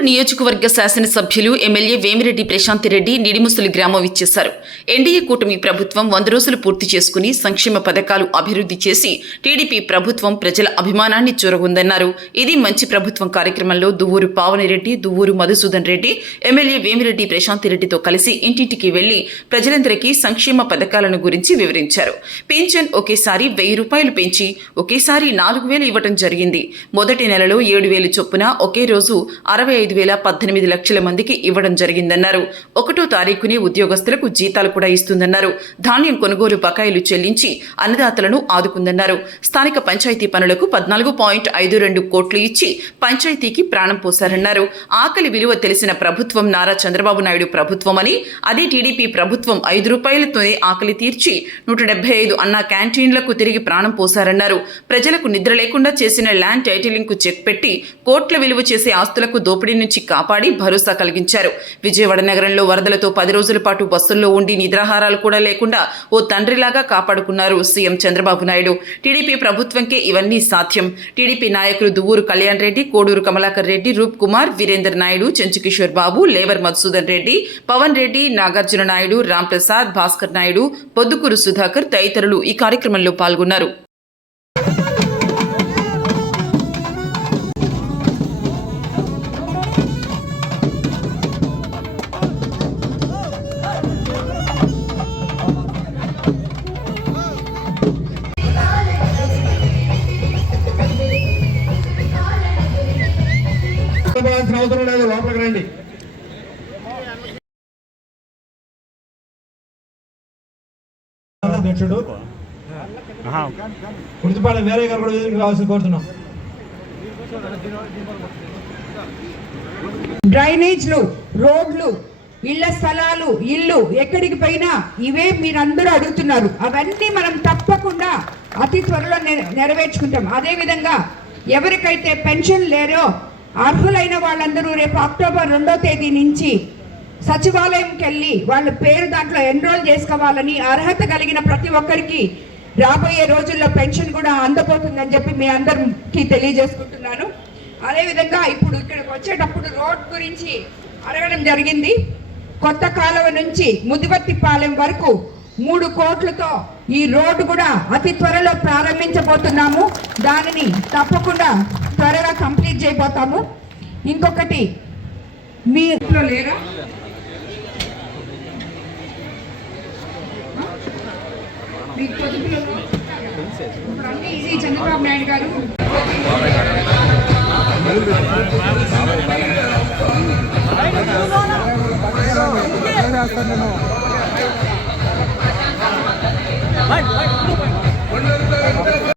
కోడూరు నియోజకవర్గ శాసనసభ్యులు ఎమ్మెల్యే వేమిరెడ్డి ప్రశాంతిరెడ్డి నిడిముసలి గ్రామం ఇచ్చేశారు. ఎన్డీఏ కూటమి ప్రభుత్వం 100 రోజులు పూర్తి చేసుకుని సంక్షేమ పథకాలు అభివృద్ధి చేసి టీడీపీ ప్రభుత్వం ప్రజల అభిమానాన్ని చూరగొందన్నారు. ఇది మంచి ప్రభుత్వం కార్యక్రమంలో దువ్వూరు పావనిరెడ్డి, దువ్వూరు మధుసూదన్ రెడ్డి ఎమ్మెల్యే వేమిరెడ్డి ప్రశాంతిరెడ్డితో కలిసి ఇంటింటికి వెళ్లి ప్రజలందరికీ సంక్షేమ పథకాలను గురించి వివరించారు. పింఛన్ ఒకేసారి 1000 రూపాయలు పెంచి ఒకేసారి 4000 ఇవ్వడం జరిగింది. మొదటి నెలలో 7000 చొప్పున ఒకే రోజు 65,18 లక్షల మందికి ఇవ్వడం జరిగిందన్నారు. 1వ తారీఖునే ఉద్యోగస్తులకు జీతాలు కూడా ఇస్తుందన్నారు. ధాన్యం కొనుగోలు బకాయిలు చెల్లించి అన్నదాతలను ఆదుకుందన్నారు. స్థానిక పంచాయతీ పనులకు 14.52 కోట్లు ఇచ్చి పంచాయతీకి ప్రాణం పోశారన్నారు. ఆకలి విలువ తెలిసిన ప్రభుత్వం నారా చంద్రబాబు నాయుడు ప్రభుత్వమని, అదే టీడీపీ ప్రభుత్వం 5 రూపాయలతోనే ఆకలి తీర్చి 175 అన్నా క్యాంటీన్లకు తిరిగి ప్రాణం పోశారన్నారు. ప్రజలకు నిద్ర లేకుండా చేసిన ల్యాండ్ టైటిలింగ్ కు చెక్ పెట్టి కోట్ల విలువ చేసే ఆస్తులకు దోపిడీ నుంచి కాపాడి భరోసా కలిగించారు. విజయవాడ నగరంలో వరదలతో 10 రోజుల పాటు బస్సుల్లో ఉండి నిద్రాహారాలు కూడా లేకుండా ఓ తండ్రిలాగా కాపాడుకున్నారు సీఎం చంద్రబాబు నాయుడు. టీడీపీ ప్రభుత్వంకే ఇవన్నీ సాధ్యం. టీడీపీ నాయకులు దువ్వూరు కళ్యాణ్ రెడ్డి, కోడూరు కమలాకర్ రెడ్డి, రూప్ కుమార్, వీరేందర్ నాయుడు, చెంచుకిషోర్ బాబు, లేవర్ మధుసూదన్ రెడ్డి, పవన్ రెడ్డి, నాగార్జున నాయుడు, రామ్ ప్రసాద్, భాస్కర్ నాయుడు, పొద్దుకూరు సుధాకర్ తదితరులు ఈ కార్యక్రమంలో పాల్గొన్నారు. అవసరం లేదు, లోపలికి రండి. అధ్యక్షుడు గుర్తుపాటి వేరే గారు కూడా కావాల్సి కోరుతున్నాం. డ్రైనేజ్లు, రోడ్లు, ఇళ్ల స్థలాలు, ఇల్లు ఎక్కడికి పోయినా ఇవే మీరందరూ అడుగుతున్నారు. అవన్నీ మనం తప్పకుండా అతి త్వరలో నెరవేర్చుకుంటాం. అదేవిధంగా ఎవరికైతే పెన్షన్ లేరో అర్హులైన వాళ్ళందరూ రేపు అక్టోబర్ 2వ తేదీ నుంచి సచివాలయంకి వెళ్ళి వాళ్ళ పేరు దాంట్లో ఎన్రోల్ చేసుకోవాలని, అర్హత కలిగిన ప్రతి ఒక్కరికి రాబోయే రోజుల్లో పెన్షన్ కూడా అందబోతుందని చెప్పి మీ అందరికి తెలియజేసుకుంటున్నాను. అదేవిధంగా ఇప్పుడు ఇక్కడికి వచ్చేటప్పుడు రోడ్ గురించి అడగడం జరిగింది. కొత్త కాలువ నుంచి ముదివర్తిపాలెం వరకు 3 కోట్లతో ఈ రోడ్డు కూడా అతి త్వరలో ప్రారంభించబోతున్నాము. దానిని తప్పకుండా త్వరగా కంప్లీట్ చేయబోతాము. ఇంకొకటి, మీ ఇంట్లో లేరా? మీకు పొదుపులో అన్నీ ఇది చంద్రబాబు నాయుడు గారు Bye.